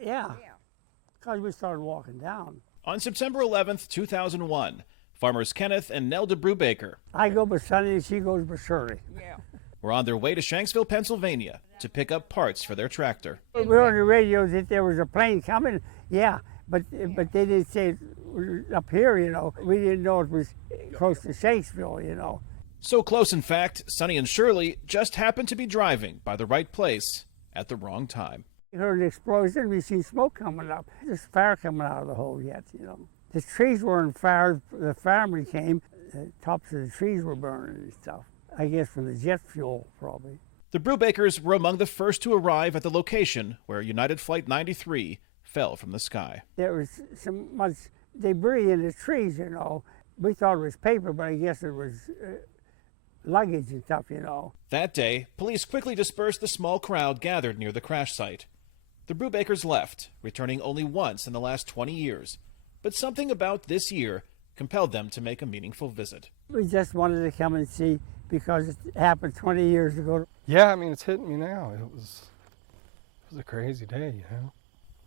Yeah, because we started walking down. On September 11th, 2001, farmers Kenneth and Nelda Brubaker I go with Sonny and she goes with Shirley. were on their way to Shanksville, Pennsylvania to pick up parts for their tractor. We heard on the radio that there was a plane coming, yeah, but they didn't say it was up here, you know. We didn't know it was close to Shanksville, you know. So close, in fact, Sonny and Shirley just happened to be driving by the right place at the wrong time. We heard an explosion, we see smoke coming up. There's fire coming out of the hole yet, you know. The trees were on fire, the firemen came, the tops of the trees were burning and stuff. I guess from the jet fuel, probably. The Brubakers were among the first to arrive at the location where United Flight 93 fell from the sky. There was so much debris in the trees, you know. We thought it was paper, but I guess it was luggage and stuff, you know. That day, police quickly dispersed the small crowd gathered near the crash site. The Brubakers left, returning only once in the last 20 years. But something about this year compelled them to make a meaningful visit. We just wanted to come and see because it happened 20 years ago. Yeah, I mean, it's hitting me now. It was a crazy day, you know.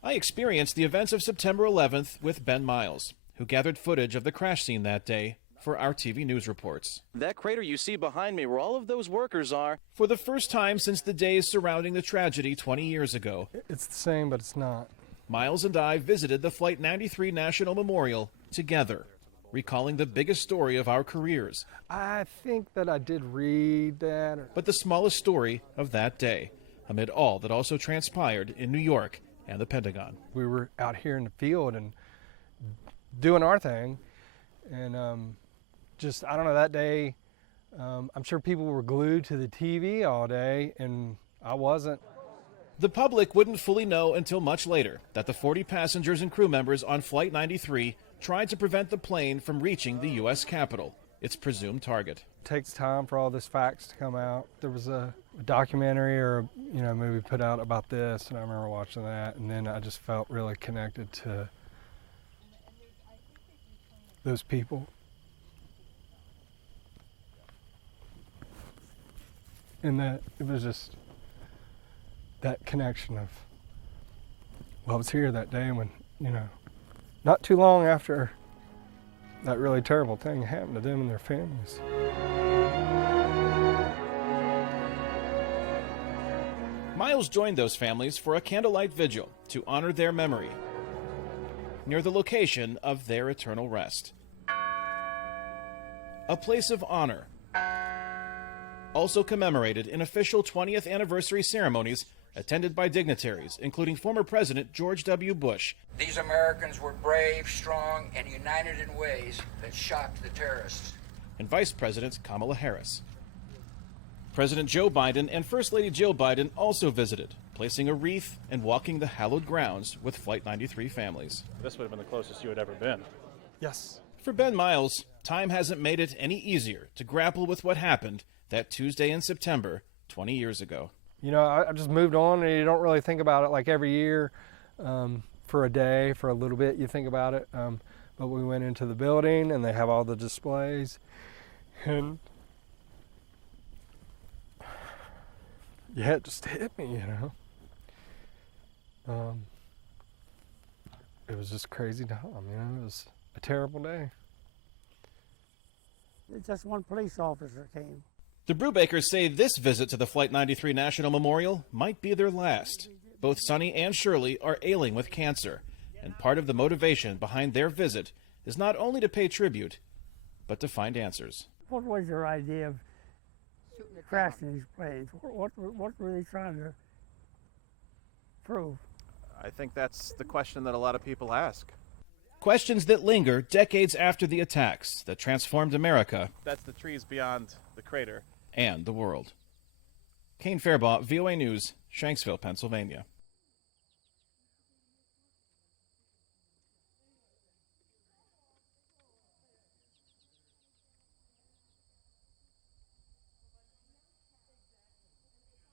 I experienced the events of September 11th with Ben Miles, who gathered footage of the crash scene that day for our TV news reports. That crater you see behind me, where all of those workers are. For the first time since the days surrounding the tragedy 20 years ago, It's the same, but it's not. Miles and I visited the Flight 93 National Memorial together, recalling the biggest story of our careers, I think that I did read that. but the smallest story of that day, amid all that also transpired in New York and the Pentagon. We were out here in the field and doing our thing, and just, I don't know, that day, I'm sure people were glued to the TV all day, and I wasn't. The public wouldn't fully know until much later that the 40 passengers and crew members on Flight 93 tried to prevent the plane from reaching the U.S. Capitol, its presumed target. It takes time for all this facts to come out. There was a documentary or a movie put out about this, and I remember watching that, and then I just felt really connected to those people. And that it was just that connection of, well, I was here that day when, not too long after that really terrible thing happened to them and their families. Miles joined those families for a candlelight vigil to honor their memory near the location of their eternal rest. A place of honor, also commemorated in official 20th anniversary ceremonies attended by dignitaries, including former President George W. Bush. These Americans were brave, strong, and united in ways that shocked the terrorists. And Vice President Kamala Harris. President Joe Biden and First Lady Jill Biden also visited, placing a wreath and walking the hallowed grounds with Flight 93 families. This would have been the closest you had ever been. Yes. For Ben Miles, time hasn't made it any easier to grapple with what happened that Tuesday in September 20 years ago. I just moved on, and you don't really think about it like every year for a day, for a little bit you think about it. But we went into the building, and they have all the displays. And yeah, it just hit me, It was just crazy time, It was a terrible day. Just one police officer came. The Brubakers say this visit to the Flight 93 National Memorial might be their last. Both Sonny and Shirley are ailing with cancer, and part of the motivation behind their visit is not only to pay tribute, but to find answers. What was your idea of crashing these planes? What were they trying to prove? I think that's the question that a lot of people ask. Questions that linger decades after the attacks that transformed America. That's the trees beyond the crater. And the world. Kane, Farabaugh, VOA News, Shanksville, Pennsylvania.